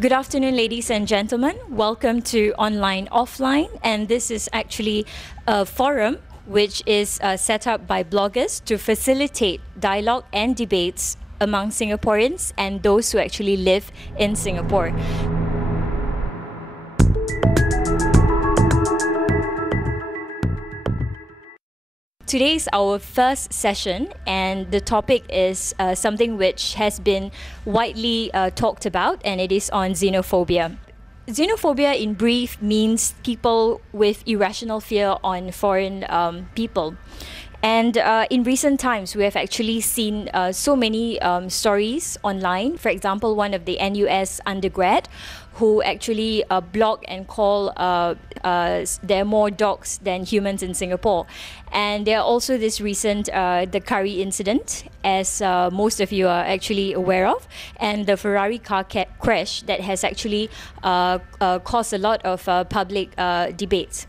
Good afternoon, ladies and gentlemen. Welcome to Online Offline, and this is actually a forum which is set up by bloggers to facilitate dialogue and debates among Singaporeans and those who actually live in Singapore. Today is our first session, and the topic is something which has been widely talked about, and it is on xenophobia. Xenophobia, in brief, means people with irrational fear on foreign people. And in recent times, we have actually seen so many stories online. For example, one of the NUS undergrad who actually blog and call there are more dogs than humans in Singapore. And there are also this recent, the Curry incident, as most of you are actually aware of, and the Ferrari car crash that has actually caused a lot of public debates.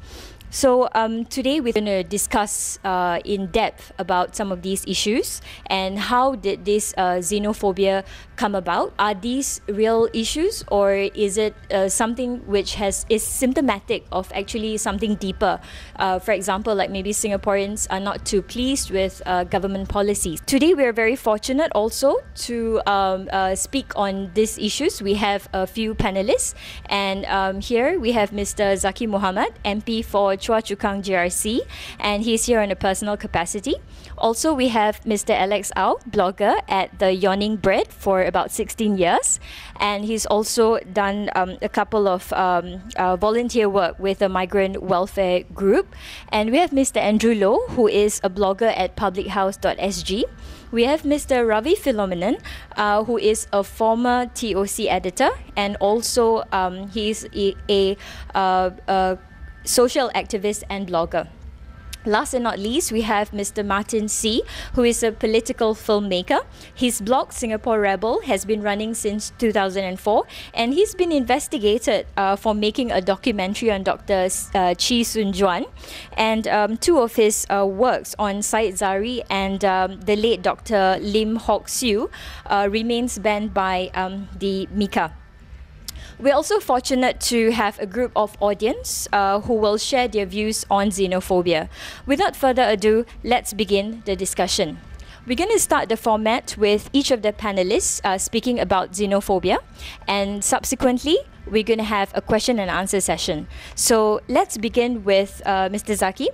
So today we're going to discuss in depth about some of these issues and how did this xenophobia come about. Are these real issues, or is it something which is symptomatic of actually something deeper? For example, like maybe Singaporeans are not too pleased with government policies. Today we are very fortunate also to speak on these issues. We have a few panelists, and here we have Mr. Zaki Muhammad, MP for Chua Chu Kang GRC, and he's here in a personal capacity. Also, we have Mr. Alex Au, blogger at the Yawning Bread for about 16 years, and he's also done a couple of volunteer work with a migrant welfare group. And we have Mr. Andrew Loh, who is a blogger at publichouse.sg. We have Mr. Ravi Philomenon, who is a former TOC editor, and also he's a social activist and blogger. Last and not least, we have Mr. Martin C., who is a political filmmaker. His blog, Singapore Rebel, has been running since 2004, and he's been investigated for making a documentary on Dr. Chee Soon Juan, and two of his works on Said Zari and the late Dr. Lim Hock Siew remains banned by the MICA. We're also fortunate to have a group of audience who will share their views on xenophobia. Without further ado, let's begin the discussion. We're going to start the format with each of the panelists speaking about xenophobia, and subsequently, we're going to have a question and answer session. So let's begin with Mr. Zaki.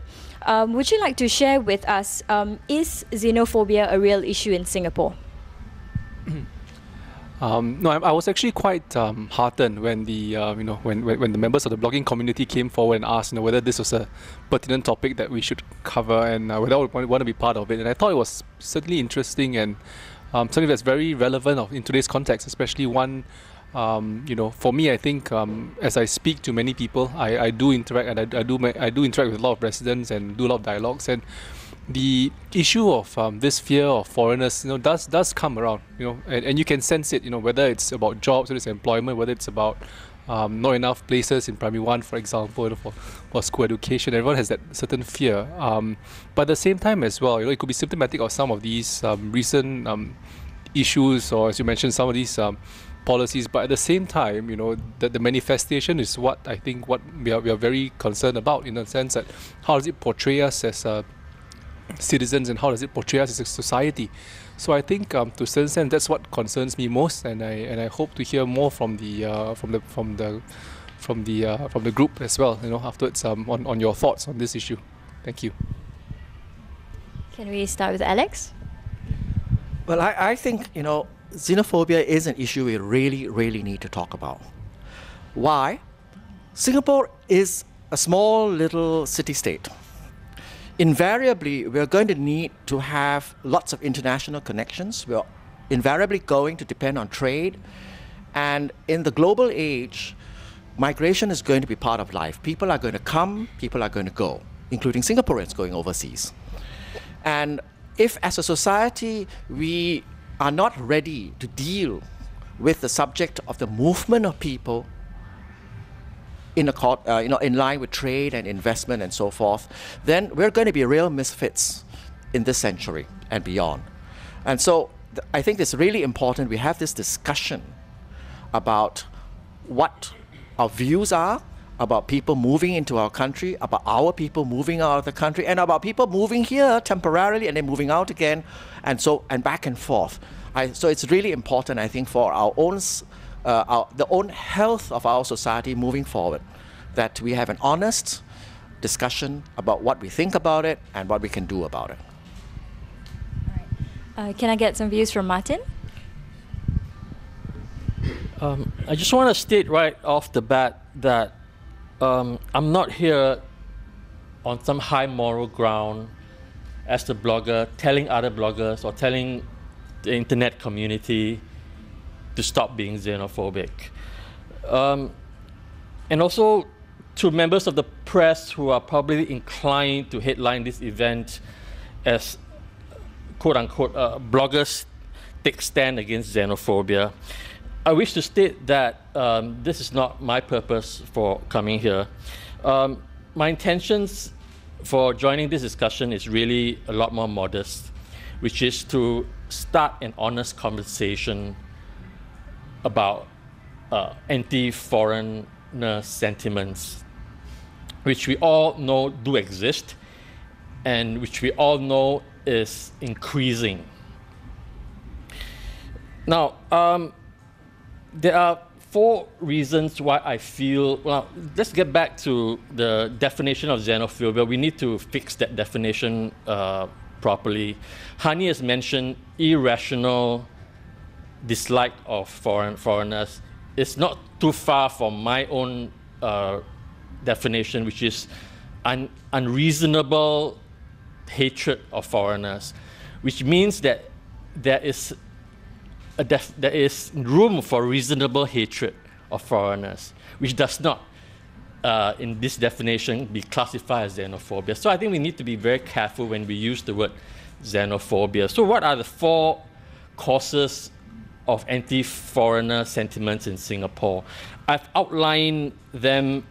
Would you like to share with us, is xenophobia a real issue in Singapore? No, I was actually quite heartened when the when the members of the blogging community came forward and asked whether this was a pertinent topic that we should cover, and whether I would want to be part of it. And I thought it was certainly interesting and something that's very relevant in today's context, especially one. For me, I think as I speak to many people, I do interact, and I do interact with a lot of residents and do a lot of dialogues, and the issue of this fear of foreigners, does come around, and you can sense it, whether it's about jobs, whether it's employment, whether it's about not enough places in primary one, for example, for school education. Everyone has that certain fear, but at the same time as well, it could be symptomatic of some of these recent issues, or as you mentioned, some of these policies. But at the same time, the manifestation is what I think we are very concerned about, in the sense that how does it portray us as citizens, and how does it portray us as a society? So I think to a certain extent that's what concerns me most, and I hope to hear more from the group as well, afterwards on your thoughts on this issue. Thank you. Can we start with Alex? Well, I think xenophobia is an issue we really need to talk about. Why? Singapore is a small little city-state. Invariably, we're going to need to have lots of international connections. We're invariably going to depend on trade. And in the global age, migration is going to be part of life. People are going to come, people are going to go, including Singaporeans going overseas. And if, as a society, we are not ready to deal with the subject of the movement of people in line with trade and investment and so forth, then we're going to be real misfits in this century and beyond. And so I think it's really important we have this discussion about what our views are about people moving into our country, about our people moving out of the country, and about people moving here temporarily and then moving out again, and back and forth. So it's really important, I think, for our own, the own health of our society moving forward, that we have an honest discussion about what we think about it and what we can do about it. Can I get some views from Martin? I just want to state right off the bat that I'm not here on some high moral ground as the blogger telling other bloggers or telling the internet community to stop being xenophobic. And also to members of the press who are probably inclined to headline this event as quote-unquote bloggers take stand against xenophobia. I wish to state that this is not my purpose for coming here. My intentions for joining this discussion is really a lot more modest, which is to start an honest conversation about anti-foreigner sentiments, which we all know do exist and which we all know is increasing. Now, there are 4 reasons why I feel, well, let's get back to the definition of xenophobia. We need to fix that definition properly. Hani has mentioned irrational dislike of foreigners. It's not too far from my own definition, which is unreasonable hatred of foreigners, which means that there is room for reasonable hatred of foreigners, which does not, in this definition, be classified as xenophobia. So I think we need to be very careful when we use the word xenophobia. So what are the 4 causes of anti-foreigner sentiments in Singapore? I've outlined them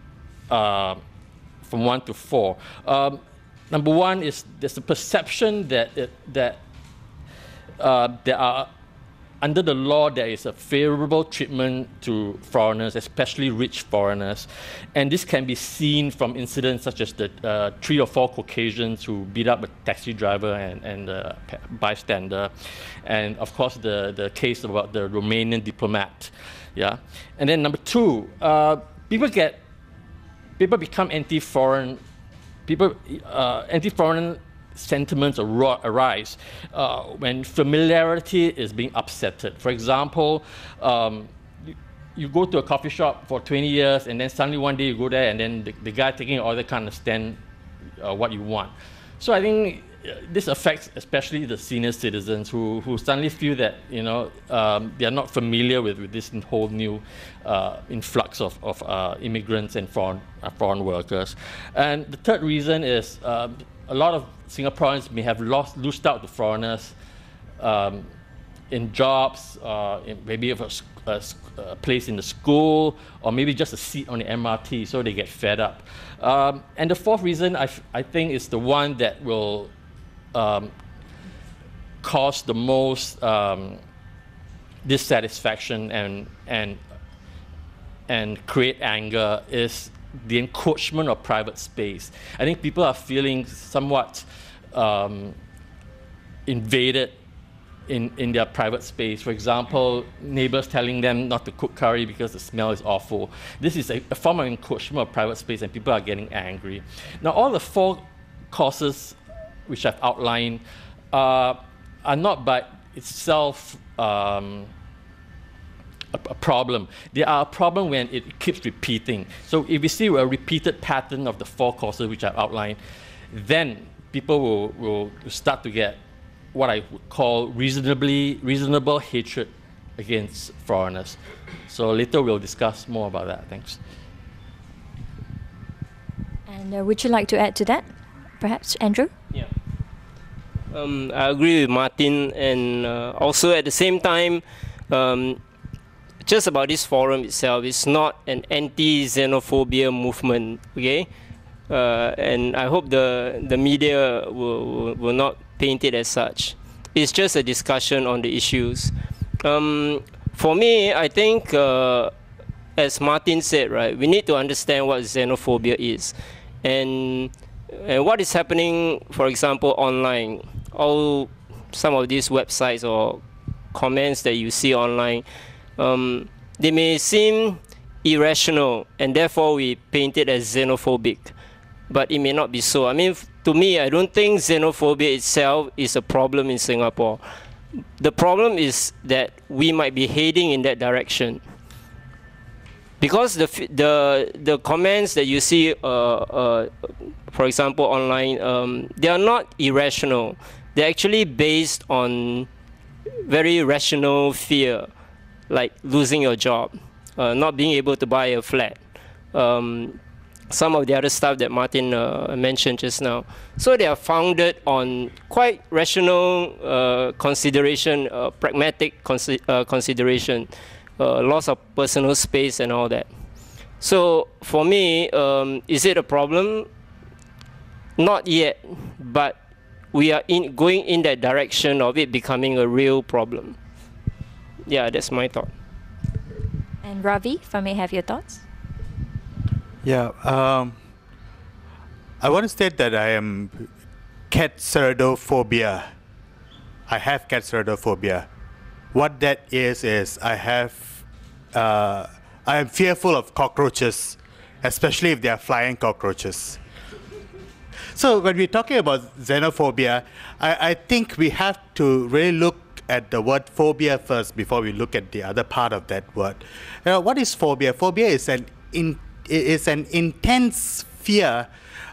from 1 to 4. Number 1 is there's a perception that there are, under the law, there is a favorable treatment to foreigners, especially rich foreigners. And this can be seen from incidents such as the 3 or 4 Caucasians who beat up a taxi driver and a bystander. And of course, the case about the Romanian diplomat. Yeah. And then number 2, people become anti-foreign sentiments arise when familiarity is being upsetted. For example, you go to a coffee shop for 20 years and then suddenly one day you go there and then the guy taking your order can't understand what you want. So I think this affects especially the senior citizens who suddenly feel that they are not familiar with this whole new influx of immigrants and foreign workers. And the third reason is a lot of Singaporeans may have loosed out to foreigners in jobs, maybe a place in the school, or maybe just a seat on the MRT, so they get fed up. And the 4th reason, I think, is the one that will cause the most dissatisfaction and create anger, is the encroachment of private space. I think people are feeling somewhat invaded in their private space. For example, neighbors telling them not to cook curry because the smell is awful. This is a form of encroachment of private space, and people are getting angry. Now, all the 4 causes which I've outlined are not by itself a problem. They are a problem when it keeps repeating. So if we see a repeated pattern of the 4 causes which I've outlined, then people will start to get what I would call reasonable hatred against foreigners. So later we'll discuss more about that. Thanks. And would you like to add to that, perhaps, Andrew? Yeah. I agree with Martin, and also at the same time, just about this forum itself, it's not an anti-xenophobia movement, okay? And I hope the media will not paint it as such. It's just a discussion on the issues. For me, I think as Martin said, right, we need to understand what xenophobia is. And what is happening, for example, online. Some of these websites or comments that you see online, they may seem irrational, and therefore we paint it as xenophobic. But it may not be so. I mean, to me, I don't think xenophobia itself is a problem in Singapore. The problem is that we might be heading in that direction. Because the comments that you see, for example, online, they are not irrational. They're actually based on very rational fear, like losing your job, not being able to buy a flat. Some of the other stuff that Martin mentioned just now. So they are founded on quite rational consideration, pragmatic consideration, loss of personal space and all that. So for me, is it a problem? Not yet, but we are going in that direction of it becoming a real problem. Yeah, that's my thought. And Ravi, if I may have your thoughts? Yeah, I want to state that I am cat-ceratophobia. I have cat-ceratophobia. What that is I am fearful of cockroaches, especially if they are flying cockroaches. So when we're talking about xenophobia, I think we have to really look at the word phobia first before we look at the other part of that word. What is phobia? Phobia is an intense fear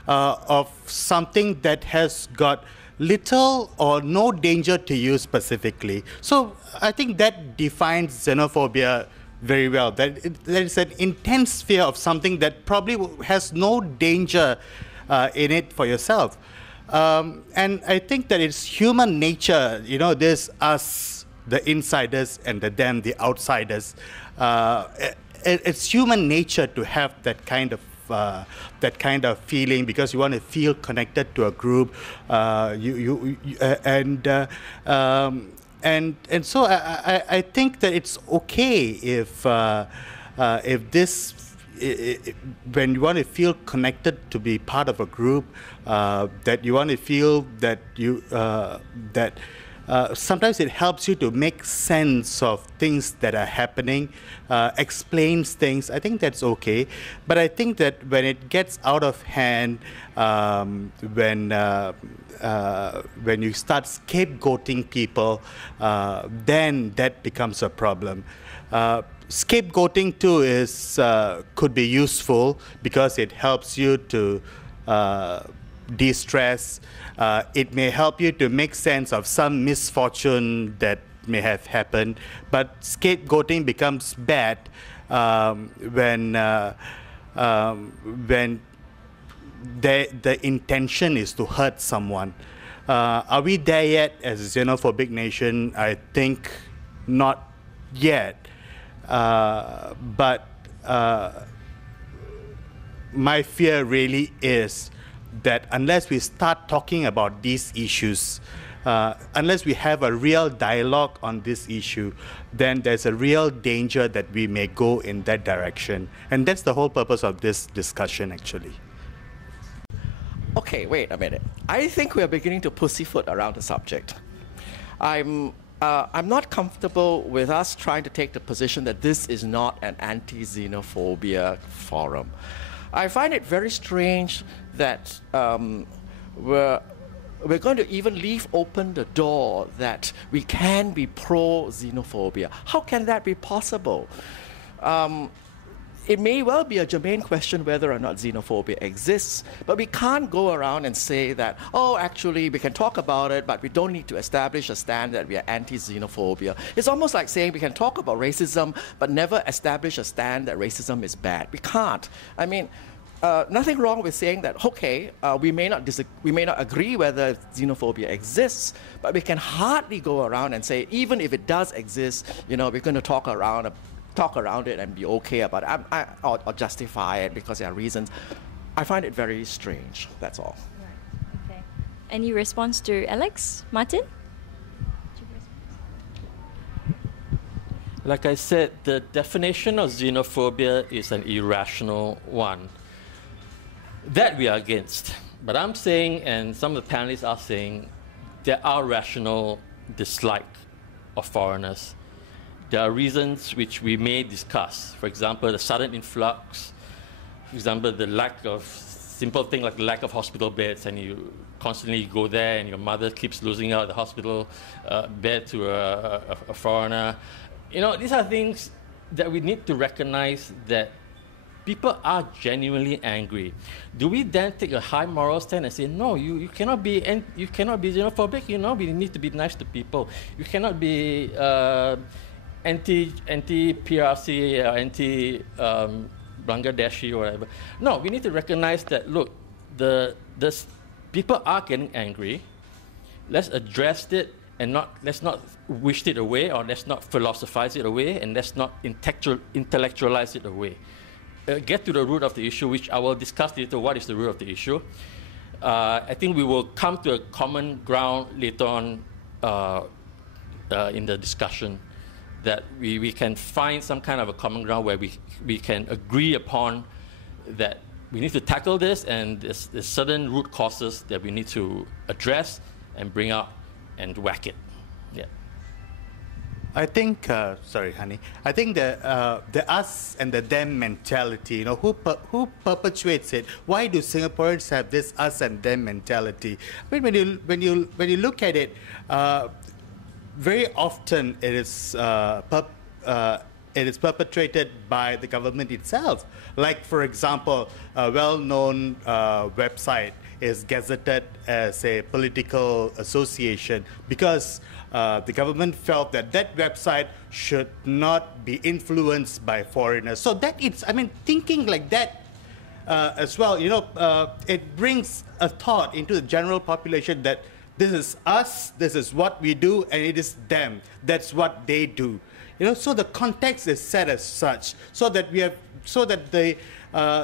of something that has got little or no danger to you specifically. So I think that defines xenophobia very well. That there is an intense fear of something that probably has no danger in it for yourself. And I think that it's human nature, there's us, the insiders, and the them, the outsiders. It's human nature to have that kind of feeling because you want to feel connected to a group. And so I think that it's okay if when you want to feel connected to be part of a group, that you want to feel that sometimes it helps you to make sense of things that are happening, explains things. I think that's okay. But I think that when it gets out of hand, when you start scapegoating people, then that becomes a problem. Scapegoating too could be useful because it helps you to de-stress. It may help you to make sense of some misfortune that may have happened, but scapegoating becomes bad when the intention is to hurt someone. Are we there yet as a xenophobic nation? I think not yet. But my fear really is that unless we start talking about these issues, unless we have a real dialogue on this issue, then there's a real danger that we may go in that direction. And that's the whole purpose of this discussion, actually. Okay, wait a minute. I think we are beginning to pussyfoot around the subject. I'm not comfortable with us trying to take the position that this is not an anti-xenophobia forum. I find it very strange that we're going to even leave open the door that we can be pro-xenophobia. How can that be possible? It may well be a germane question whether or not xenophobia exists, but we can't go around and say that, oh, actually, we can talk about it, but we don't need to establish a stand that we are anti-xenophobia. It's almost like saying we can talk about racism, but never establish a stand that racism is bad. We can't. I mean, nothing wrong with saying that, okay, we may not agree whether xenophobia exists, but we can hardly go around and say, even if it does exist, we're going to talk around it and be okay about it, or justify it because there are reasons. I find it very strange, that's all. Right. Okay. Any response to Alex? Martin? Like I said, the definition of xenophobia is an irrational one. That we are against. But I'm saying, and some of the panelists are saying, there are rational dislike of foreigners. There are reasons which we may discuss. For example, the sudden influx. For example, the lack of, simple thing like the lack of hospital beds, and you constantly go there and your mother keeps losing out the hospital bed to a foreigner. You know, these are things that we need to recognize that people are genuinely angry. Do we then take a high moral stand and say, no, you cannot be xenophobic, you know, we need to be nice to people. You cannot be anti-PRC or anti-Bangladeshi or whatever. No, we need to recognize that, look, the people are getting angry. Let's address it and let's not wish it away, or let's not philosophize it away, and let's not intellectualize it away. Get to the root of the issue, which I will discuss later. What is the root of the issue? I think we will come to a common ground later on in the discussion, that we can find some kind of a common ground where we can agree upon that we need to tackle this, and there's certain root causes that we need to address and bring up and whack it. Yeah. I think, sorry, honey. I think the us and the them mentality. You know, who perpetuates it? Why do Singaporeans have this us and them mentality? I mean, when you look at it, very often it is perpetrated by the government itself. Like, for example, a well-known website is gazetted as a political association because the government felt that that website should not be influenced by foreigners. So that it's, I mean, thinking like that as well, you know, it brings a thought into the general population that this is us, this is what we do, and it is them. That's what they do. You know, so the context is set as such, so that the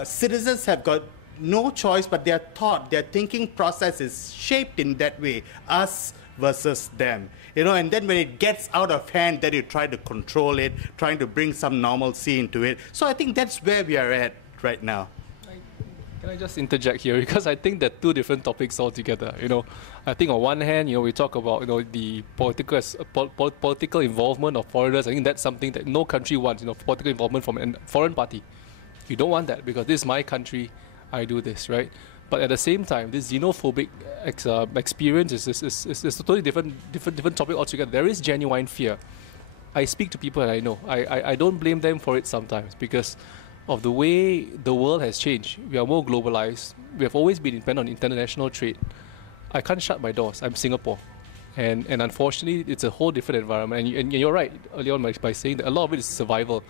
citizens have got no choice, but their thought, their thinking process is shaped in that way, us versus them. You know, and then when it gets out of hand, then you try to control it, trying to bring some normalcy into it. So I think that's where we are at right now. Can I just interject here? Because I think they're two different topics altogether. You know, I think on one hand, you know, we talk about, you know, the political involvement of foreigners. I think that's something that no country wants, you know, political involvement from a foreign party. You don't want that because this is my country, I do this, right? But at the same time, this xenophobic experience is a totally different topic altogether. There is genuine fear. I speak to people and I know. I don't blame them for it sometimes because of the way the world has changed. We are more globalized. We have always been dependent on international trade. I can't shut my doors. I'm Singapore. And unfortunately, it's a whole different environment. And you're right earlier on by saying that a lot of it is survival.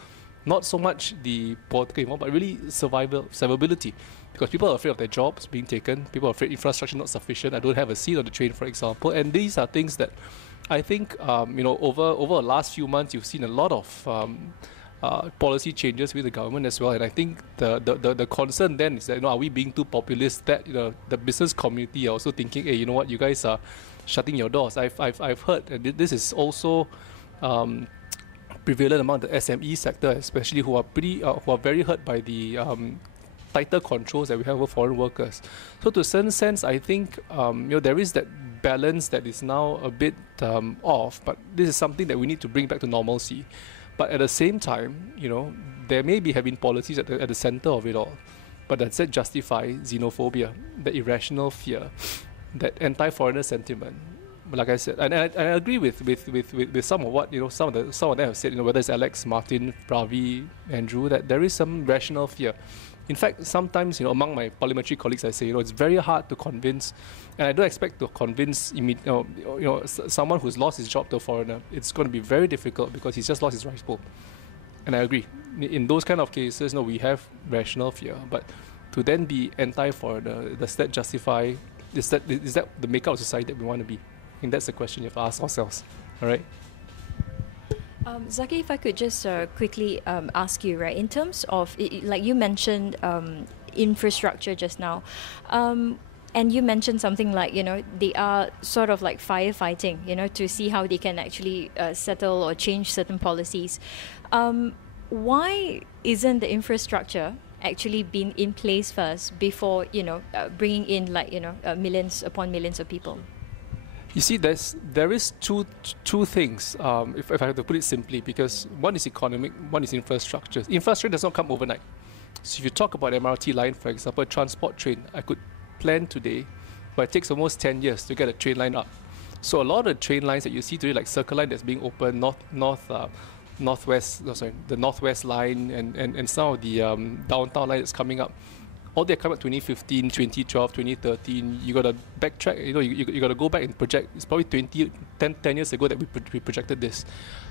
Not so much the political involvement, but really survivability. Because people are afraid of their jobs being taken. People are afraid infrastructure not sufficient. I don't have a seat on the train, for example. And these are things that I think, you know, over the last few months, you've seen a lot of policy changes with the government as well, and I think the concern then is that, you know, are we being too populist? That, you know, the business community are also thinking, hey, you know what, you guys are shutting your doors. I've heard, and this is also prevalent among the SME sector, especially who are very hurt by the tighter controls that we have over foreign workers. So to a certain sense, I think you know, there is that balance that is now a bit off, but this is something that we need to bring back to normalcy. But at the same time, you know, there may have been policies at the center of it all, but that said justify xenophobia, the irrational fear, that anti-foreigner sentiment. But like I said, and I agree with some of what, you know, some of them have said, you know, whether it's Alex, Martin, Pravi, Andrew, that there is some rational fear. In fact, sometimes, you know, among my parliamentary colleagues, I say, you know, it's very hard to convince, and I don't expect to convince someone who's lost his job to a foreigner. It's going to be very difficult because he's just lost his rice bowl. And I agree. In those kind of cases, no, we have rational fear. But to then be anti-foreigner, does that justify? Is that the makeup of society that we want to be? I think that's the question you have to ask ourselves. All right. Zaki, if I could just quickly ask you, right, in terms of, like you mentioned infrastructure just now, And you mentioned something like, they are sort of like firefighting, to see how they can actually settle or change certain policies. Why isn't the infrastructure actually been in place first before, bringing in like, millions upon millions of people? You see, there is two things, if I have to put it simply, because one is economic, one is infrastructure. Infrastructure does not come overnight. So if you talk about MRT line, for example, transport train, I could plan today, but it takes almost 10 years to get a train line up. So a lot of the train lines that you see today, like Circle Line that's being opened, the Northwest line, and some of the downtown line that's coming up, all they come up 2015, 2012, 2013. You got to backtrack. You got to go back and project. It's probably 10 years ago that we projected this.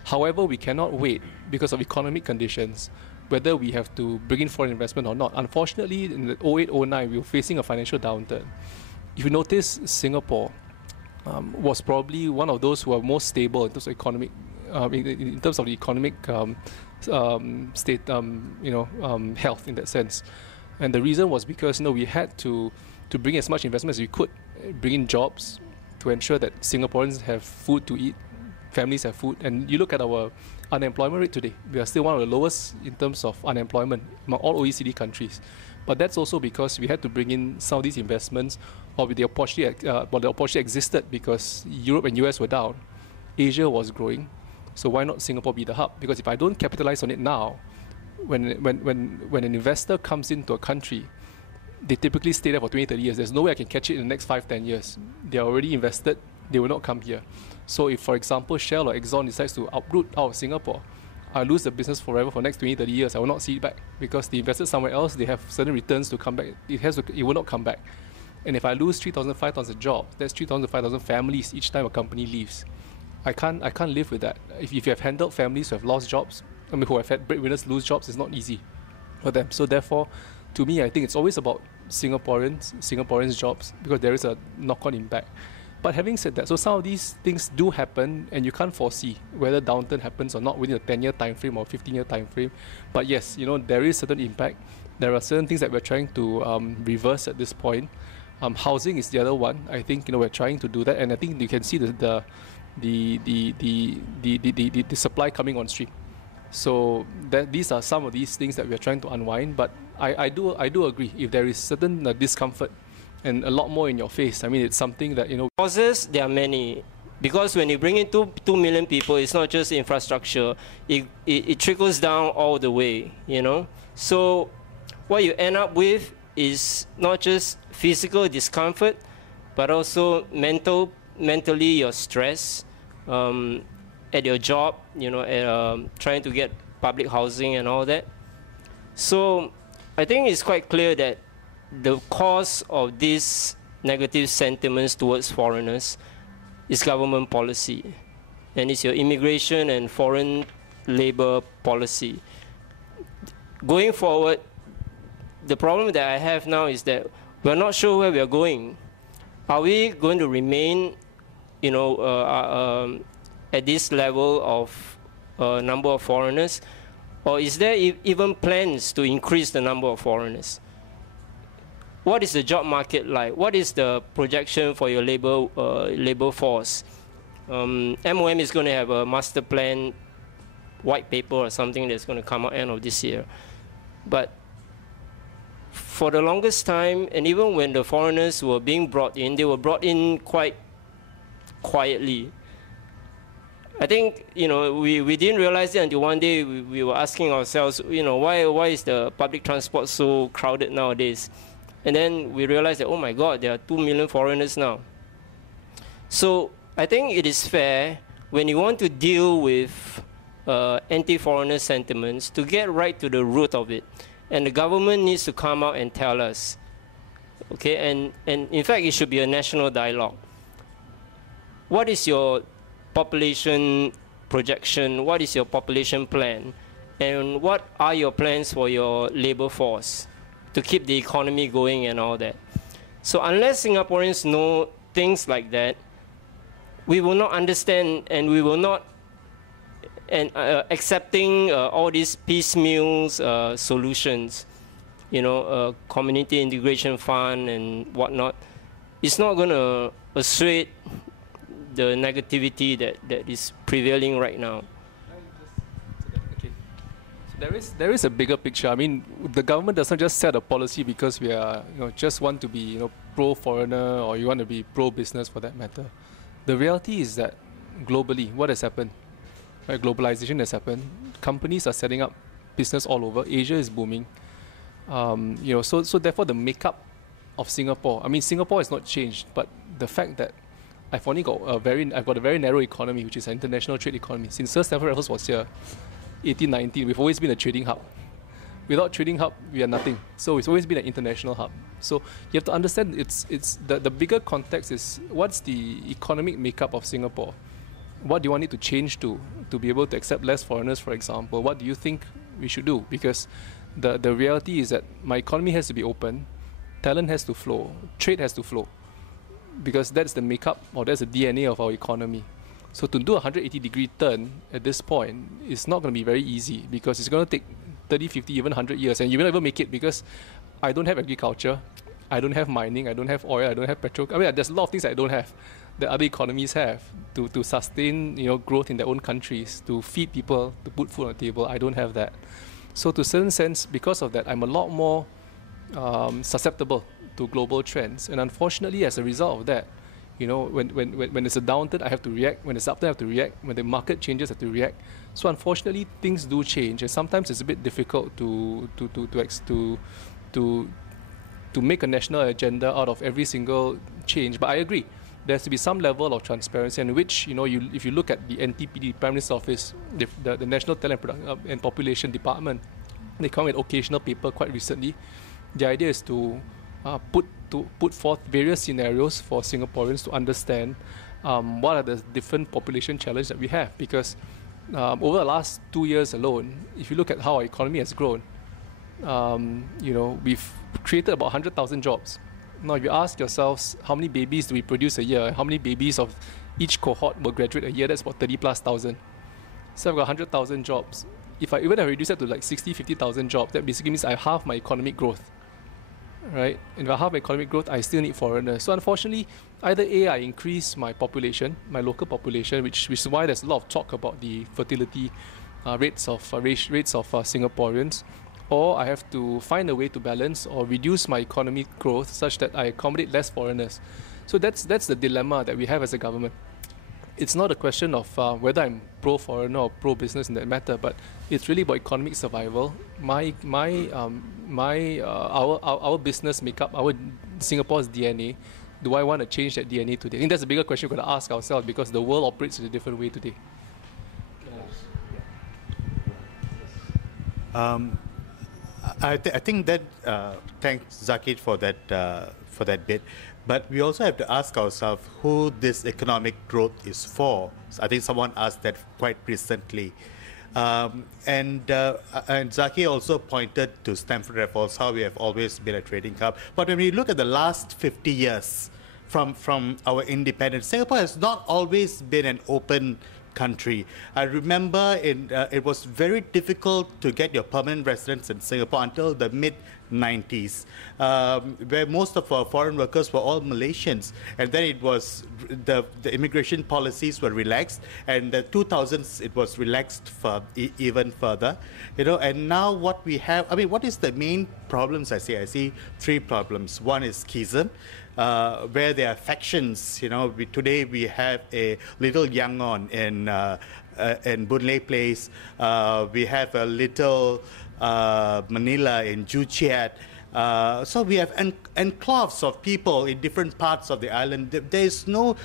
However, we cannot wait because of economic conditions, whether we have to bring in foreign investment or not. Unfortunately, in the 08-09, we were facing a financial downturn. If you notice, Singapore was probably one of those who are most stable in terms of economic, in terms of the economic state, health in that sense. And the reason was because we had to bring as much investment as we could, bring in jobs to ensure that Singaporeans have food to eat, families have food. And you look at our unemployment rate today, we are still one of the lowest in terms of unemployment among all OECD countries. But that's also because we had to bring in some of these investments, or the opportunity existed because Europe and US were down, Asia was growing. So why not Singapore be the hub? Because if I don't capitalize on it now, when an investor comes into a country, they typically stay there for 20, 30 years. There's no way I can catch it in the next 5, 10 years. They are already invested, they will not come here. So if, for example, Shell or Exxon decides to uproot out of Singapore, I lose the business forever for the next 20, 30 years. I will not see it back because they invested somewhere else, they have certain returns to come back. It will not come back. And if I lose 3,000, 5,000 jobs, that's 3,000, 5,000 families each time a company leaves. I can't live with that. If you have handled families who have lost jobs, who have had breadwinners lose jobs, it's not easy for them. So therefore, to me, I think it's always about Singaporeans' jobs, because there is a knock-on impact. But having said that, so some of these things do happen, and you can't foresee whether downturn happens or not within a 10-year time frame or 15-year time frame. But yes, there is certain impact. There are certain things that we're trying to reverse at this point. Housing is the other one. I think we're trying to do that, and I think you can see the supply coming on stream. So these are some of these things that we are trying to unwind. But I do agree, if there is certain discomfort and a lot more in your face, I mean, it's something that Causes, there are many. Because when you bring in 2 million people, it's not just infrastructure. It trickles down all the way, So what you end up with is not just physical discomfort, but also mentally your stress, at your job, trying to get public housing and all that. So I think it's quite clear that the cause of these negative sentiments towards foreigners is government policy, and it's your immigration and foreign labor policy. Going forward, the problem that I have now is that we're not sure where we are going. Are we going to remain, at this level of number of foreigners, or is there even plans to increase the number of foreigners? What is the job market like? What is the projection for your labor force? MOM is going to have a master plan white paper or something that's going to come out end of this year. But for the longest time, and even when the foreigners were being brought in, they were brought in quite quietly. I think, we didn't realize it until one day we were asking ourselves, why is the public transport so crowded nowadays? And then we realized that, oh my God, there are 2 million foreigners now. So I think it is fair, when you want to deal with anti-foreigner sentiments, to get right to the root of it. And the government needs to come out and tell us. Okay, and in fact, it should be a national dialogue. What is your population projection? What is your population plan? And what are your plans for your labor force to keep the economy going and all that? So unless Singaporeans know things like that, we will not understand, and we will not accepting all these piecemeal solutions, community integration fund and whatnot. it's not going to assuage the negativity that is prevailing right now. Okay. So there is a bigger picture. I mean, the government does not just set a policy because we are, just want to be, pro-foreigner, or you want to be pro-business for that matter. The reality is that globally, what has happened? Right, globalization has happened. Companies are setting up business all over. Asia is booming. So therefore the makeup of Singapore. I mean, Singapore has not changed, but the fact that I've got a very narrow economy, which is an international trade economy. Since Sir Stamford Raffles was here, 1819, we've always been a trading hub. Without trading hub, we are nothing. So it's always been an international hub. So you have to understand the bigger context is what's the economic makeup of Singapore? What do you want it to change to be able to accept less foreigners, for example? What do you think we should do? Because the reality is that my economy has to be open, talent has to flow, trade has to flow, because that's the makeup or that's the DNA of our economy. So to do a 180-degree turn at this point is not going to be very easy, because it's going to take 30, 50, even 100 years, and you will never make it because I don't have agriculture, I don't have mining, I don't have oil, I don't have petrol. I mean, there's a lot of things I don't have that other economies have to sustain growth in their own countries, to feed people, to put food on the table. I don't have that. So to a certain sense, because of that, I'm a lot more susceptible to global trends. And unfortunately, as a result of that, when it's a downturn, I have to react. When it's upturn, I have to react. When the market changes, I have to react. So unfortunately, things do change, and sometimes it's a bit difficult to make a national agenda out of every single change. But I agree, there has to be some level of transparency, in which if you look at the NTPD, Prime Minister's Office, the National Talent and Population Department, they come with an occasional paper quite recently. The idea is to put forth various scenarios for Singaporeans to understand what are the different population challenges that we have. Because over the last 2 years alone, if you look at how our economy has grown, we've created about 100,000 jobs. Now, if you ask yourselves, how many babies do we produce a year? How many babies of each cohort will graduate a year? That's about 30,000+. So I've got 100,000 jobs. If I reduce that to like 60, 50,000 jobs, that basically means I have half my economic growth. Right? And if I have economic growth, I still need foreigners. So unfortunately, either A, I increase my population, my local population, which is why there's a lot of talk about the fertility rates of Singaporeans, or I have to find a way to balance or reduce my economic growth such that I accommodate less foreigners. So that's the dilemma that we have as a government. It's not a question of whether I'm pro-foreigner or pro-business in that matter, but it's really about economic survival. Our business makeup, our Singapore's DNA. Do I want to change that DNA today? I think that's a bigger question we've got to ask ourselves, because the world operates in a different way today. I think that thanks Zakid for that bit, but we also have to ask ourselves who this economic growth is for. So I think someone asked that quite recently, and Zaki also pointed to Stamford Raffles, how we have always been a trading hub. But when we look at the last 50 years from our independence, Singapore has not always been an open country. I remember it was very difficult to get your permanent residence in Singapore until the mid-90s, where most of our foreign workers were all Malaysians, and then it was the immigration policies were relaxed, and the 2000s it was relaxed even further, and now what we have, what is the main problems? I see three problems. One is schism, where there are factions. Today we have a little Yangon in Boon Lay Place. We have a little Manila in Joo Chiat. So we have enclaves of people in different parts of the island. There is no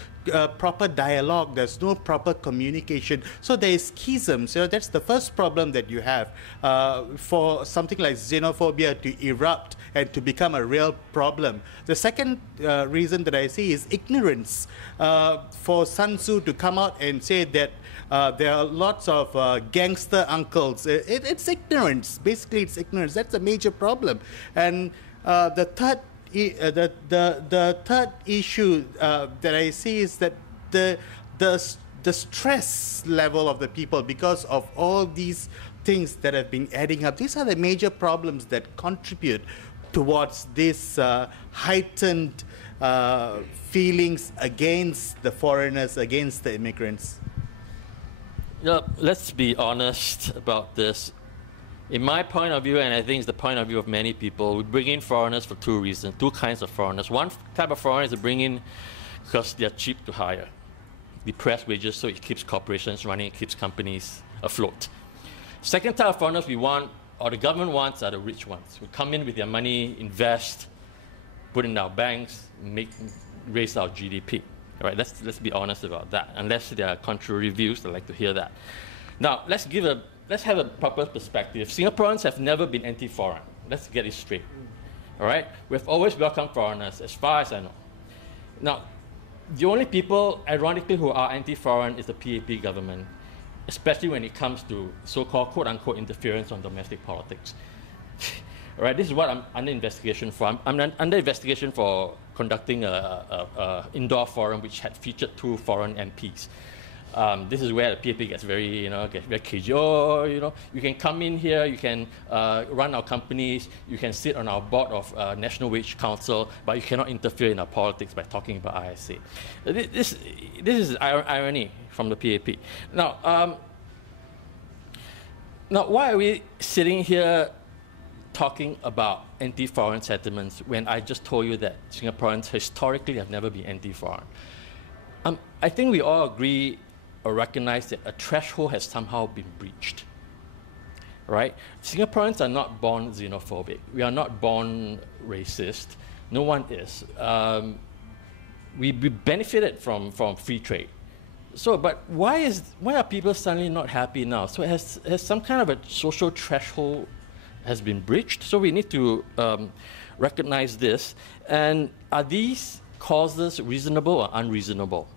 proper dialogue. There's no proper communication. So there is schisms. That's the first problem that you have. For something like xenophobia to erupt and to become a real problem. The second reason that I see is ignorance. For Sun Tzu to come out and say that there are lots of gangster uncles, it's ignorance. Basically, it's ignorance. That's a major problem. And the third issue that I see is that the stress level of the people, because of all these things that have been adding up. These are the major problems that contribute towards these heightened feelings against the foreigners, against the immigrants? Let's be honest about this. In my point of view, and I think it's the point of view of many people, we bring in foreigners for two reasons, two kinds of foreigners. One type of foreigners to bring in because they're cheap to hire. Depressed wages, so it keeps corporations running, it keeps companies afloat. Second type of foreigners we want, or the government wants, are the rich ones who come in with their money, invest, put in our banks, raise our GDP. All right, let's be honest about that. Unless there are contrary views, I'd like to hear that. Now, let's have a proper perspective. Singaporeans have never been anti-foreign. Let's get it straight. All right, we've always welcomed foreigners, as far as I know. Now, the only people, ironically, who are anti-foreign is the PAP government, especially when it comes to so-called quote-unquote interference on domestic politics. All right, this is what I'm under investigation for. I'm under investigation for conducting a indoor forum which had featured 2 foreign MPs. This is where the PAP gets very, gets very cagey. Oh, you can come in here, you can run our companies, you can sit on our board of National Wage Council, but you cannot interfere in our politics by talking about ISA. This is irony from the PAP. Now, why are we sitting here talking about anti-foreign sentiments when I just told you that Singaporeans historically have never been anti-foreign? I think we all agree or recognize that a threshold has somehow been breached, right? Singaporeans are not born xenophobic. We are not born racist. No one is. We benefited from free trade. So, but why are people suddenly not happy now? So has some kind of a social threshold has been breached. So we need to recognize this. And are these causes reasonable or unreasonable?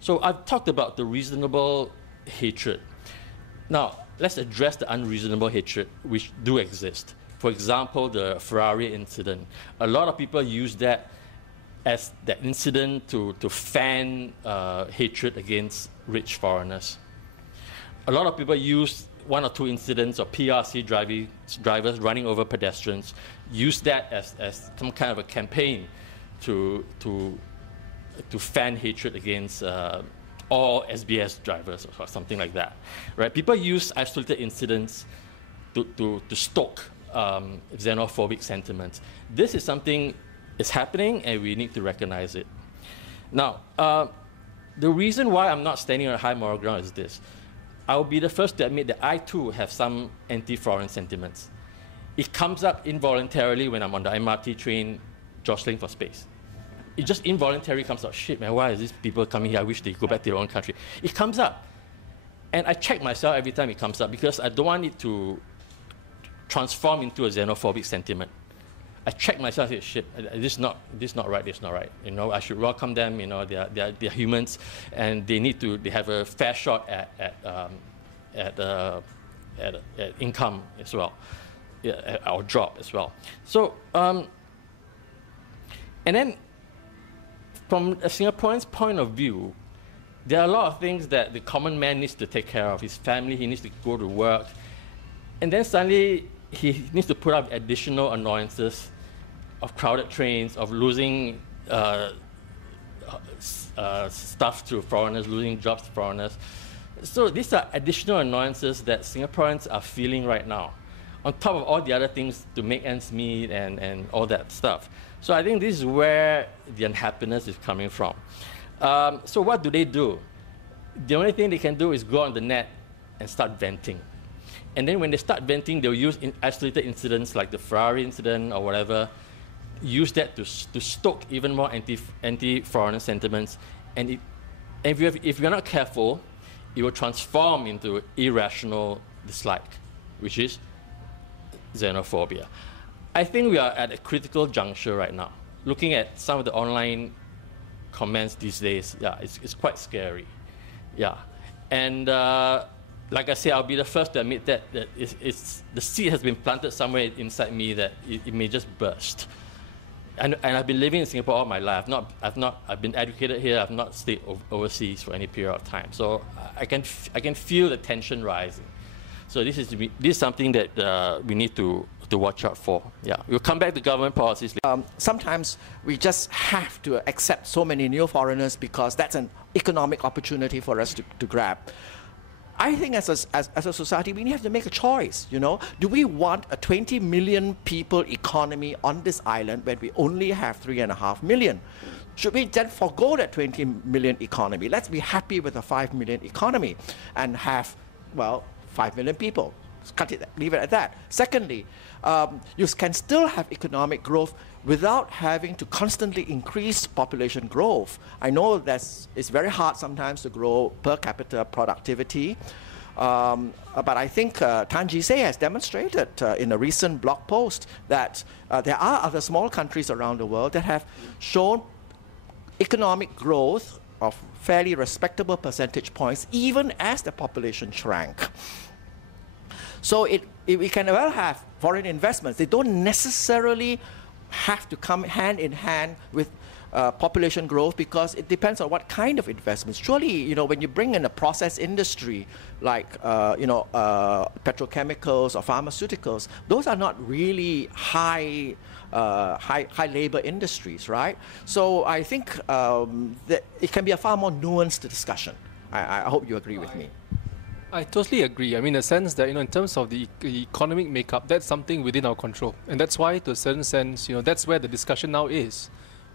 So I've talked about the reasonable hatred. Now, let's address the unreasonable hatred which do exist. For example, the Ferrari incident. A lot of people use that as that incident to fan hatred against rich foreigners. A lot of people use 1 or 2 incidents of PRC drivers running over pedestrians, use that as some kind of a campaign to fan hatred against all SBS drivers or something like that, right? People use isolated incidents to stoke xenophobic sentiments. This is something is happening, and we need to recognize it. Now, the reason why I'm not standing on a high moral ground is this. I'll be the first to admit that I too have some anti-foreign sentiments. It comes up involuntarily when I'm on the MRT train jostling for space. It just involuntarily comes out, shit, man, why is these people coming here? I wish they go back to their own country. It comes up. And I check myself every time it comes up because I don't want it to transform into a xenophobic sentiment. I check myself and say, shit, this is not right, this is not right. I should welcome them, they're humans, and they have a fair shot at income as well, at our job as well. So, and then, from a Singaporean's point of view, there are a lot of things that the common man needs to take care of. His family, he needs to go to work. And then suddenly, he needs to put up additional annoyances of crowded trains, of losing stuff to foreigners, losing jobs to foreigners. So these are additional annoyances that Singaporeans are feeling right now, on top of all the other things to make ends meet and all that stuff. So I think this is where the unhappiness is coming from. So what do? The only thing they can do is go on the net and start venting. And then when they start venting, they'll use isolated incidents like the Ferrari incident or whatever, use that to stoke even more anti-foreigner sentiments. And if you're not careful, it will transform into irrational dislike, which is xenophobia. I think we are at a critical juncture right now. Looking at some of the online comments these days, yeah, it's quite scary. Yeah. And like I say, I'll be the first to admit that the seed has been planted somewhere inside me that it may just burst. And I've been living in Singapore all my life. I've been educated here. I've not stayed overseas for any period of time. So I can feel the tension rising. So this is something that we need to to watch out for. Yeah, we'll come back to government policies later. Sometimes we just have to accept so many new foreigners because that's an economic opportunity for us to grab. I think as a society, we have to make a choice, you know. Do we want a 20 million people economy on this island when we only have 3.5 million? Should we then forego that 20 million economy? Let's be happy with a 5 million economy and have, well, 5 million people. Cut it, leave it at that. Secondly, you can still have economic growth without having to constantly increase population growth. I know that it's very hard sometimes to grow per capita productivity, but I think Tan Jise has demonstrated in a recent blog post that there are other small countries around the world that have shown economic growth of fairly respectable percentage points even as the population shrank. So we can well have foreign investments. They don't necessarily have to come hand in hand with population growth because it depends on what kind of investments. Surely, you know, when you bring in a process industry like, petrochemicals or pharmaceuticals, those are not really high labor industries, right? So I think that it can be a far more nuanced discussion. I hope you agree with me. I totally agree. I mean, in the sense that, in terms of the economic makeup, that's something within our control. And that's why, to a certain sense, that's where the discussion now is,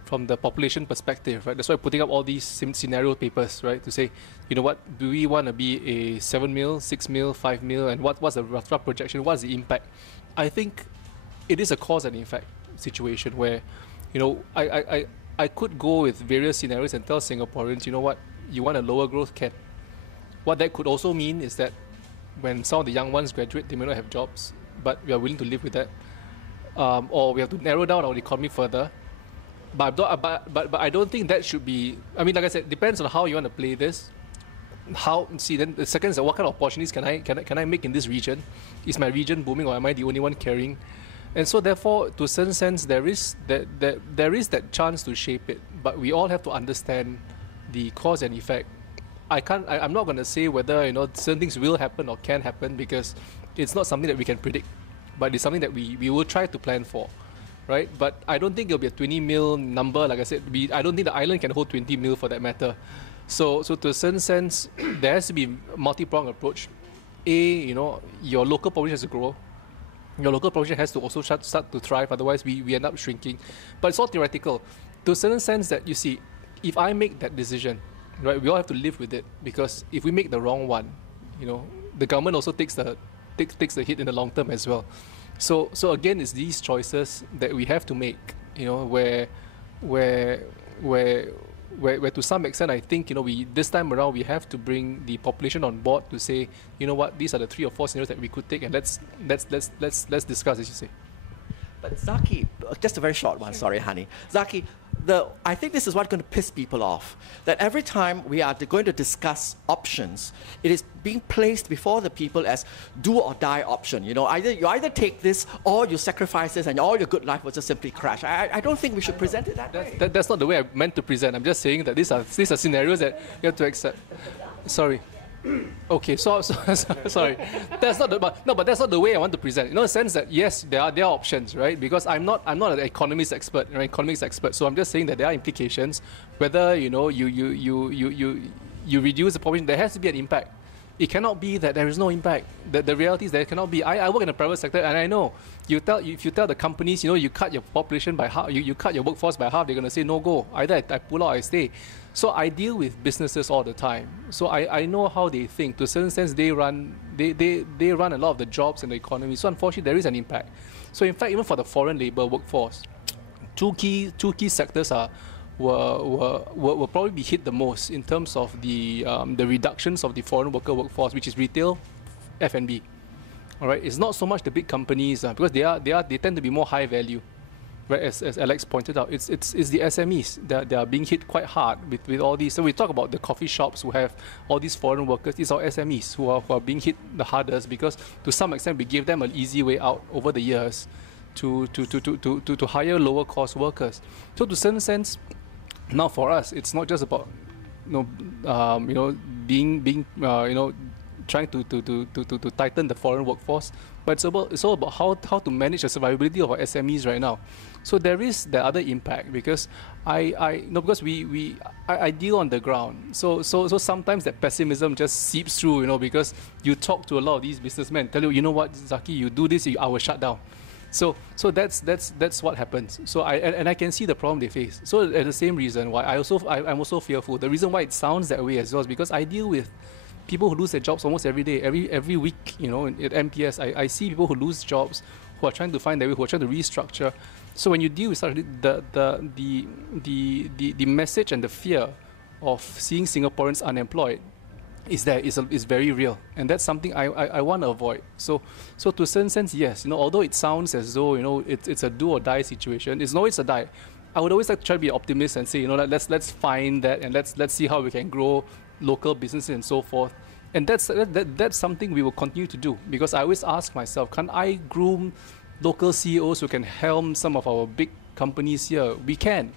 from the population perspective, right? That's why we're putting up all these scenario papers, right? To say, what, do we want to be a 7 mil, 6 mil, 5 mil, and what's the rough projection? What's the impact? I think it is a cause and effect situation where, I could go with various scenarios and tell Singaporeans, what, you want a lower growth, can. What that could also mean is that when some of the young ones graduate, they may not have jobs, but we are willing to live with that. Or we have to narrow down our economy further. But I don't think that should be, like I said, it depends on how you want to play this. Then the second is what kind of opportunities can I make in this region? Is my region booming or am I the only one carrying? And so therefore, to a certain sense, there is that chance to shape it. But we all have to understand the cause and effect. I'm not going to say whether certain things will happen or can happen because it's not something that we can predict, but it's something that we will try to plan for, right? But I don't think it'll be a 20 mil number. Like I said, I don't think the island can hold 20 mil for that matter. So to a certain sense, there has to be a multi-pronged approach. Your local population has to grow. Your local population has to also start to thrive. Otherwise, we end up shrinking. But it's all theoretical. To a certain sense that, you see, if I make that decision, right, we all have to live with it because if we make the wrong one, the government also takes the hit in the long term as well. So again, it's these choices that we have to make, where to some extent I think this time around we have to bring the population on board to say, what, these are the 3 or 4 scenarios that we could take, and let's discuss, as you say. But Zaki, just a very short one, sorry, honey. Zaki, I think this is what's going to piss people off. That every time we are going to discuss options, it is being placed before the people as do or die option. You either take this or you sacrifice this and all your good life will just simply crash. I don't think we should present it that way. That's not the way I meant to present. I'm just saying that these are scenarios that you have to accept. Sorry. Okay, so sorry. But that's not the way I want to present. In the sense that yes, there are options, right? Because I'm not an economics expert, So I'm just saying that there are implications. Whether you reduce the population, there has to be an impact. It cannot be that there is no impact. The reality is there cannot be. I work in the private sector, and I know if you tell the companies, you cut your population by half, you cut your workforce by half, they're going to say no go. Either I pull out or I stay. So I deal with businesses all the time. So I know how they think. To a certain sense, they run a lot of the jobs in the economy. So unfortunately, there is an impact. So in fact, even for the foreign labor workforce, two key sectors will probably be hit the most in terms of the reductions of the foreign worker workforce, which is retail, F&B. All right, it's not so much the big companies because they tend to be more high value, right? As Alex pointed out, it's the SMEs that are being hit quite hard with all these. So we talk about the coffee shops who have all these foreign workers. These are SMEs who are being hit the hardest because to some extent we gave them an easy way out over the years to hire lower cost workers. So to a certain sense, now for us, it's not just about being trying to tighten the foreign workforce, but it's all about how to manage the survivability of our SMEs right now. So there is the other impact, because I because I deal on the ground. So sometimes that pessimism just seeps through, because you talk to a lot of these businessmen, tell you know what, Zaki, you do this, I will shut down. So that's what happens. So I can see the problem they face. So at the same reason why I'm also fearful. The reason why it sounds that way as well is because I deal with people who lose their jobs almost every day, every week. At MPS, I see people who lose jobs, who are trying to find their way, who are trying to restructure. So when you deal with the message and the fear of seeing Singaporeans unemployed is very real, and that's something I want to avoid. So to a certain sense, yes, although it sounds as though it's a do or die situation, it's a die. I would always like to try to be an optimist and say, let's find that, and let's see how we can grow local businesses and so forth. And that's something we will continue to do, because I always ask myself, can I groom local CEOs who can helm some of our big companies here? We can.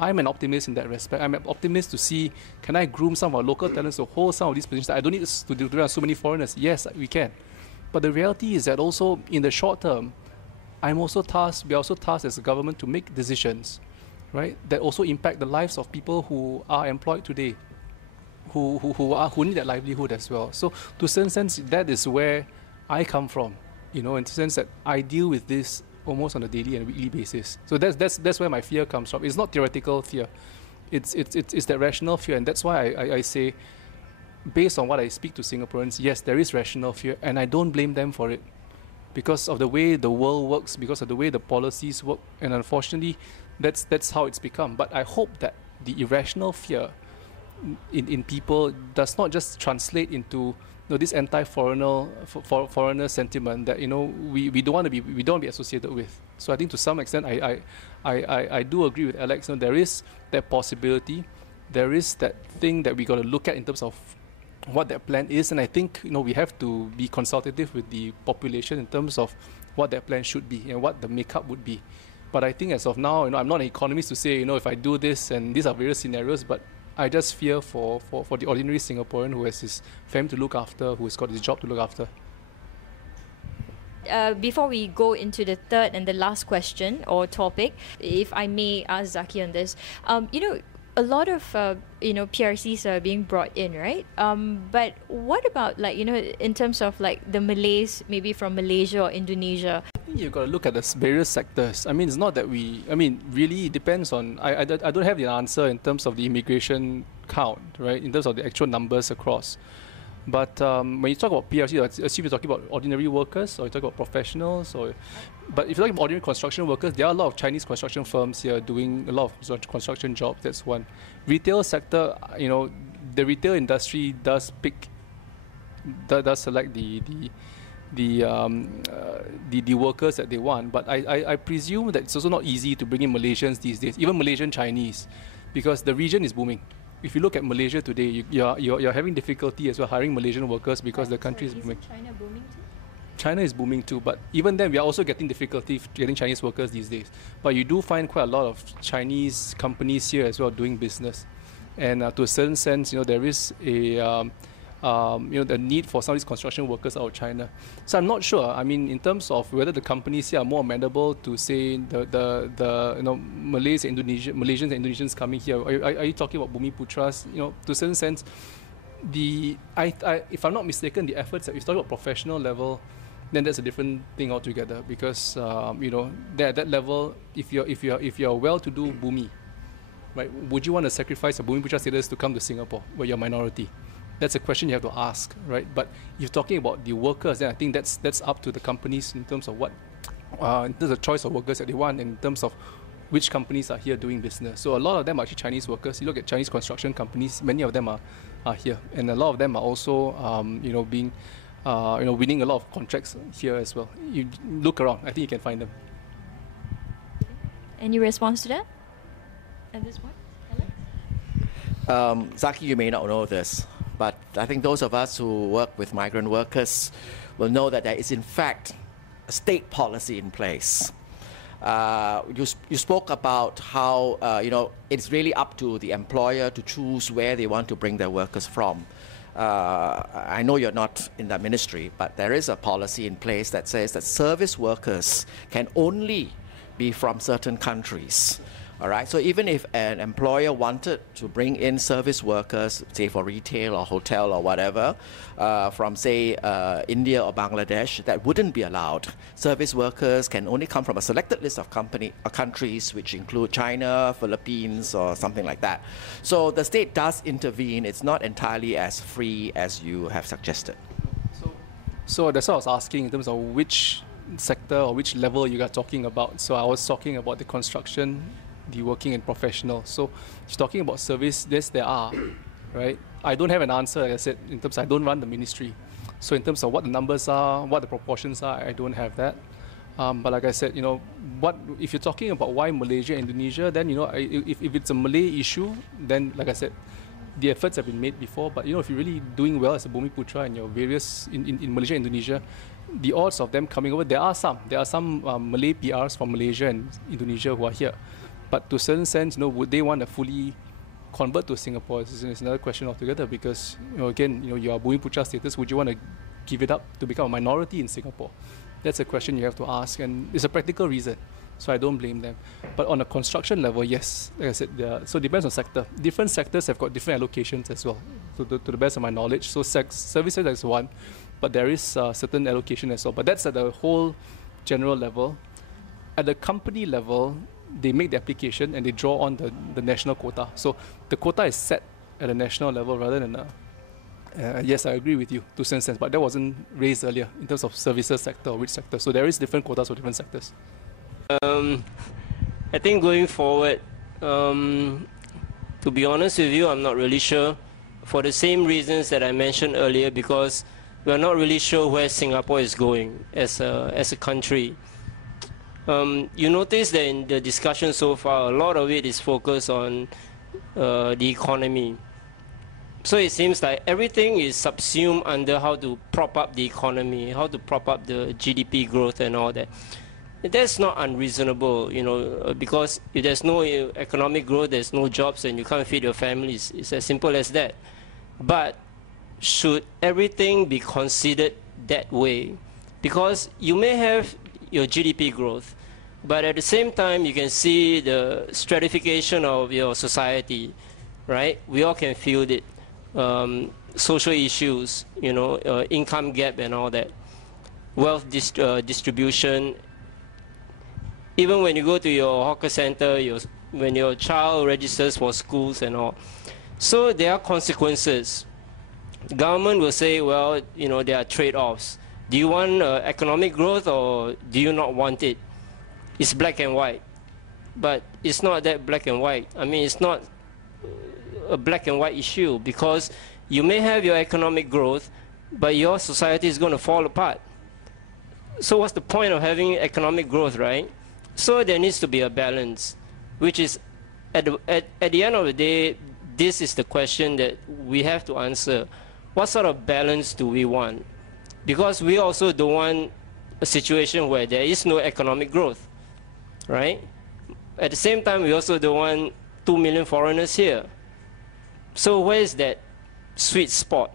I'm an optimist in that respect. I'm an optimist to see, can I groom some of our local talents to hold some of these positions? I don't need to do so many foreigners. Yes, we can. But the reality is that also in the short term, we are also tasked as a government to make decisions, right, that also impact the lives of people who are employed today, who need that livelihood as well. So to a certain sense, that is where I come from, in the sense that I deal with this almost on a daily and weekly basis. So that's where my fear comes from. It's not theoretical fear. It's that rational fear, and that's why I say, based on what I speak to Singaporeans, yes, there is rational fear, and I don't blame them for it, because of the way the world works, because of the way the policies work, and unfortunately, that's how it's become. But I hope that the irrational fear in people does not just translate into this anti-foreigner sentiment that we don't want to be associated with. So I think to some extent I do agree with Alex. There is that possibility, there is that thing that we got to look at in terms of what that plan is, and I think we have to be consultative with the population in terms of what that plan should be and what the makeup would be. But I think as of now, I'm not an economist to say if I do this, and these are various scenarios, but I just fear for the ordinary Singaporean who has his family to look after, who has got his job to look after. Before we go into the third and the last question or topic, if I may ask Zaki on this, a lot of PRCs are being brought in, right? But what about in terms of the Malays, maybe from Malaysia or Indonesia? You've got to look at the various sectors. It's not that really it depends on, I don't have the answer in terms of the immigration count, right, in terms of the actual numbers across. But when you talk about PRC, I assume you're talking about ordinary workers, or you talk about professionals, but if you're talking about ordinary construction workers, there are a lot of Chinese construction firms here doing a lot of construction jobs. That's one. Retail sector, the retail industry does select the workers that they want, but I presume that it's also not easy to bring in Malaysians these days, even Malaysian Chinese, because the region is booming. If you look at Malaysia today, you're having difficulty as well hiring Malaysian workers because the country is booming. China booming too? China is booming too, but even then we are also getting difficulty getting Chinese workers these days. But you do find quite a lot of Chinese companies here as well doing business, and to a certain sense, there is the need for some of these construction workers out of China. So I'm not sure. In terms of whether the companies here are more amenable to say the Malays and Malaysians and Indonesians coming here. Are you talking about Bumiputras? To a certain sense, if I'm not mistaken, the efforts that if you're talking about professional level, then that's a different thing altogether. Because at that level, if you're well-to-do Bumi, right, would you want to sacrifice your Bumiputra status to come to Singapore where you're a minority? That's a question you have to ask, right? But if you're talking about the workers, then I think that's up to the companies in terms of in terms of choice of workers that they want, and in terms of which companies are here doing business. So a lot of them are actually Chinese workers. You look at Chinese construction companies, many of them are here, and a lot of them are also winning a lot of contracts here as well. You look around, I think you can find them. Any response to that at this point, Alex? Zaki, you may not know this, but I think those of us who work with migrant workers will know that there is in fact a state policy in place. You spoke about how it's really up to the employer to choose where they want to bring their workers from. I know you're not in that ministry, but there is a policy in place that says that service workers can only be from certain countries. All right, so even if an employer wanted to bring in service workers, say for retail or hotel or whatever, from say India or Bangladesh, that wouldn't be allowed. Service workers can only come from a selected list of countries, which include China, Philippines, or something like that. So the state does intervene. It's not entirely as free as you have suggested. So that's what I was asking in terms of which sector or which level you are talking about. So I was talking about the construction, the working and professional. So she's talking about service. Yes, there are, right? I don't have an answer, like I said, in terms I don't run the ministry. So in terms of what the numbers are, what the proportions are, I don't have that. But like I said, what if you're talking about why Malaysia, Indonesia, then if it's a Malay issue, then like I said, the efforts have been made before. But if you're really doing well as a Bumi Putra and your various in Malaysia, Indonesia, the odds of them coming over, there are some Malay PRs from Malaysia and Indonesia who are here. But to a certain sense, would they want to fully convert to Singapore? It's another question altogether, because again, you are Bumi Putra status. Would you want to give it up to become a minority in Singapore? That's a question you have to ask, and it's a practical reason. So I don't blame them. But on a construction level, yes, like I said, so it depends on sector. Different sectors have got different allocations as well, to the best of my knowledge. So services is one, but there is certain allocation as well. But that's at the whole general level. At the company level, they make the application and they draw on the national quota. So the quota is set at a national level rather than yes, I agree with you to a certain sense, but that wasn't raised earlier in terms of services sector or which sector. So there is different quotas for different sectors. I think going forward, to be honest with you, I'm not really sure, for the same reasons that I mentioned earlier, because we're not really sure where Singapore is going as a country. You notice that in the discussion so far, a lot of it is focused on the economy. So it seems like everything is subsumed under how to prop up the economy, how to prop up the GDP growth and all that. That's not unreasonable, because if there's no economic growth, there's no jobs, and you can't feed your families. It's as simple as that. But should everything be considered that way? Because you may have your GDP growth, but at the same time, you can see the stratification of your society, right? We all can feel it. Social issues, income gap and all that, wealth distribution. Even when you go to your hawker center, when your child registers for schools and all. So there are consequences. The government will say, well, there are trade-offs. Do you want economic growth or do you not want it? It's black and white. But it's not that black and white. I mean, it's not a black and white issue, because you may have your economic growth, but your society is going to fall apart. So what's the point of having economic growth, right? So there needs to be a balance, which is, at the end of the day, this is the question that we have to answer. What sort of balance do we want? Because we also don't want a situation where there is no economic growth, right? At the same time, we also don't want 2 million foreigners here. So where is that sweet spot?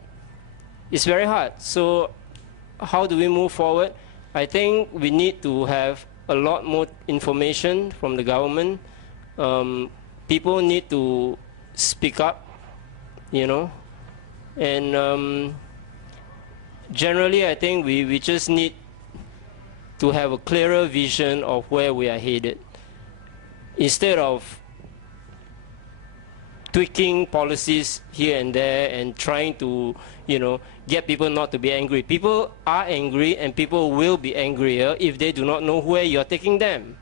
It's very hard. So how do we move forward? I think we need to have a lot more information from the government. People need to speak up, and generally I think we just need to have a clearer vision of where we are headed, instead of tweaking policies here and there and trying to, get people not to be angry. People are angry, and people will be angrier if they do not know where you're taking them.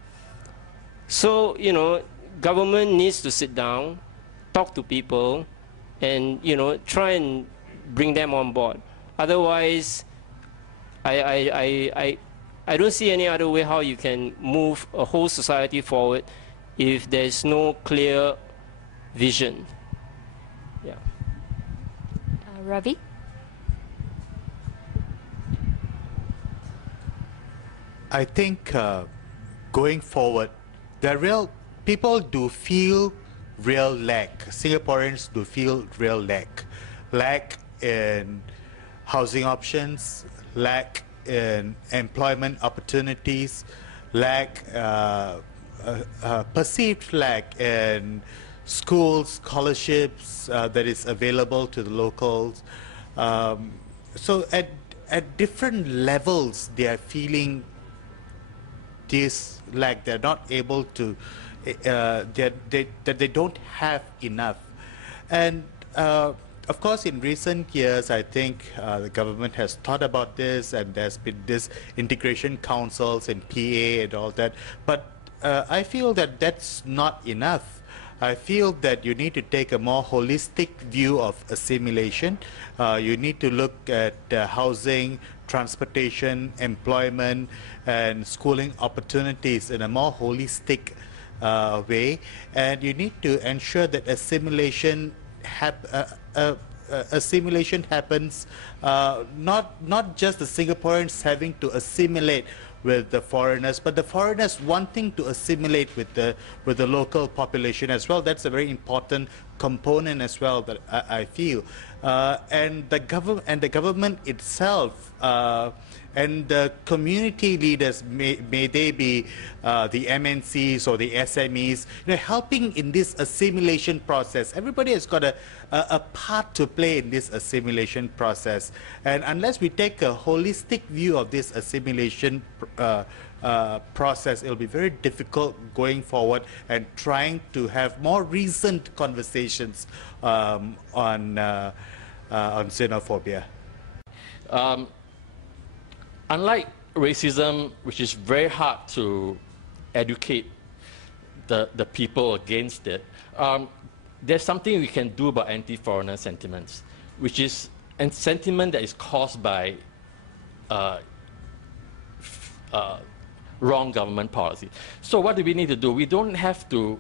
So, government needs to sit down, talk to people, and, try and bring them on board. Otherwise, I don't see any other way how you can move a whole society forward if there's no clear vision. Yeah. Ravi? I think going forward, people do feel real lack. Singaporeans do feel real lack in housing options, lack in employment opportunities, perceived lack in schools, scholarships that is available to the locals. So at different levels, they are feeling this lack. They're not able to, that they don't have enough. And of course, in recent years, I think the government has thought about this, and there's been this integration councils and PA and all that. But I feel that that's not enough. I feel that you need to take a more holistic view of assimilation. You need to look at housing, transportation, employment, and schooling opportunities in a more holistic way. And you need to ensure that assimilation happens, not just the Singaporeans having to assimilate with the foreigners, but the foreigners wanting to assimilate with the local population as well. That's a very important component as well that I feel. And the government itself and the community leaders, may they be the MNCs or the SMEs, helping in this assimilation process. Everybody has got a part to play in this assimilation process. And unless we take a holistic view of this assimilation process, it'll be very difficult going forward and trying to have more reasoned conversations on xenophobia. Unlike racism, which is very hard to educate the people against it, there's something we can do about anti-foreigner sentiments, which is a sentiment that is caused by wrong government policy. So what do we need to do? We don't have to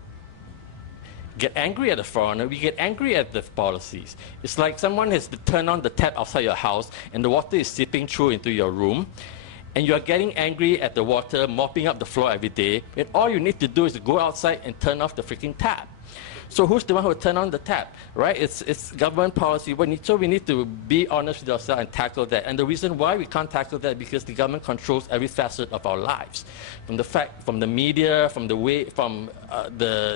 get angry at the foreigner, we get angry at the policies. It's like someone has turned on the tap outside your house and the water is seeping through into your room, and you're getting angry at the water mopping up the floor every day, and all you need to do is to go outside and turn off the freaking tap. So who's the one who will turn on the tap, right? It's government policy. So we need to be honest with ourselves and tackle that. And the reason why we can't tackle that is because the government controls every facet of our lives, from the media, from the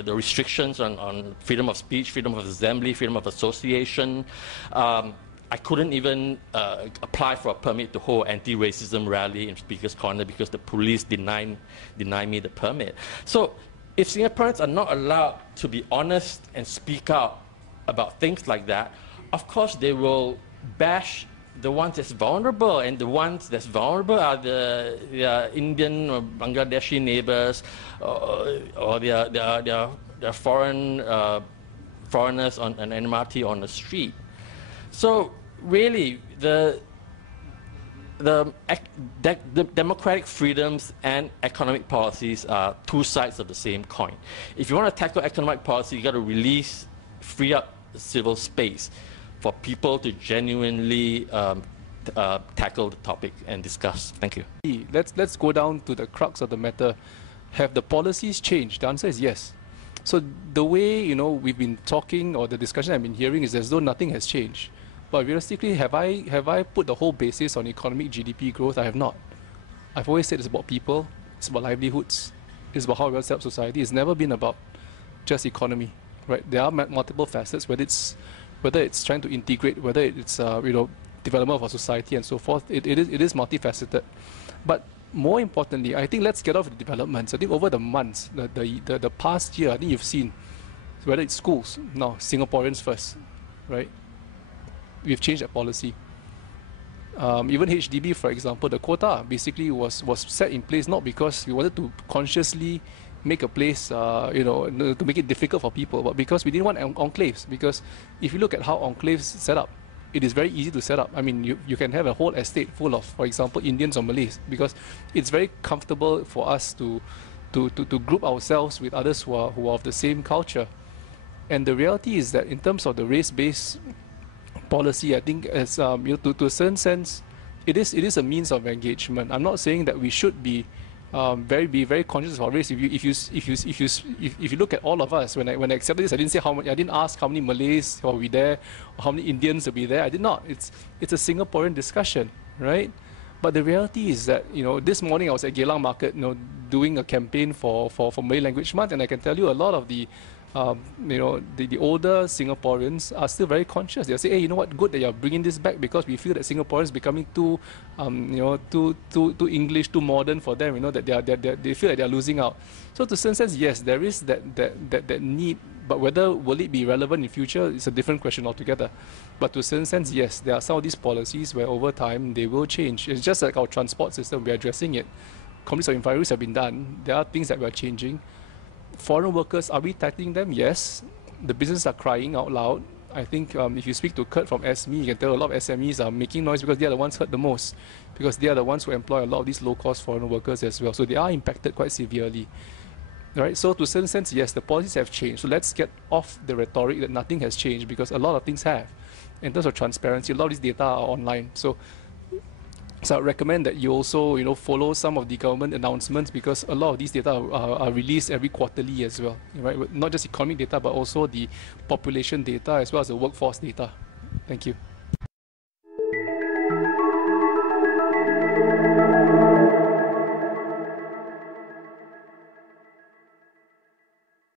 restrictions on freedom of speech, freedom of assembly, freedom of association. I couldn't even apply for a permit to hold anti-racism rally in Speaker's Corner because the police denied me the permit. So if Singaporeans are not allowed to be honest and speak out about things like that, of course they will bash the ones that's vulnerable, and the ones that's vulnerable are the Indian or Bangladeshi neighbors, or their foreigners on an MRT on the street. So really, the democratic freedoms and economic policies are two sides of the same coin. If you want to tackle economic policy, you got to free up civil space for people to genuinely tackle the topic and discuss. Thank you. Let's go down to the crux of the matter. Have the policies changed? The answer is yes. So the way we've been talking, or the discussion I've been hearing, is as though nothing has changed. But realistically, have I put the whole basis on economic GDP growth? I have not. I've always said it's about people, it's about livelihoods, it's about how we set up society. It's never been about just economy, right? There are multiple facets, whether it's trying to integrate, whether it's development of our society and so forth. It is multifaceted. But more importantly, I think let's get off the developments. I think over the months, the past year, I think you've seen, whether it's schools, now Singaporeans first, right? We've changed that policy. Even HDB, for example, the quota basically was set in place not because we wanted to consciously make a place, to make it difficult for people, but because we didn't want enclaves. Because if you look at how enclaves set up, it is very easy to set up. I mean, you can have a whole estate full of, for example, Indians or Malays, because it's very comfortable for us to group ourselves with others who are of the same culture. And the reality is that in terms of the race-based policy, I think as to a certain sense, it is a means of engagement. I'm not saying that we should be be very conscious of our race. If you look at all of us, when I accepted this, I didn't say how many. I didn't ask how many Malays will be there, or how many Indians will be there. I did not. It's a Singaporean discussion, right? But the reality is that, this morning I was at Geylang Market, doing a campaign for Malay Language Month, and I can tell you a lot of the the older Singaporeans are still very conscious. They'll say, hey, you know what, good that you're bringing this back, because we feel that Singaporeans becoming too English, too modern for them, that they feel like they're losing out. So to some sense, yes, there is that need, but whether will it be relevant in future is a different question altogether. But to a certain sense, yes, there are some of these policies where over time they will change. It's just like our transport system, we're addressing it. Communities of inquiries have been done. There are things that we're changing. Foreign workers, are we tightening them? Yes. The businesses are crying out loud. I think if you speak to Kurt from SME, you can tell a lot of SMEs are making noise because they are the ones hurt the most, because they are the ones who employ a lot of these low-cost foreign workers as well. So they are impacted quite severely. Right? So to a certain sense, yes, the policies have changed. So let's get off the rhetoric that nothing has changed, because a lot of things have. In terms of transparency, a lot of these data are online. So I recommend that you also, follow some of the government announcements, because a lot of these data are released every quarterly as well, right? Not just economic data, but also the population data as well as the workforce data. Thank you.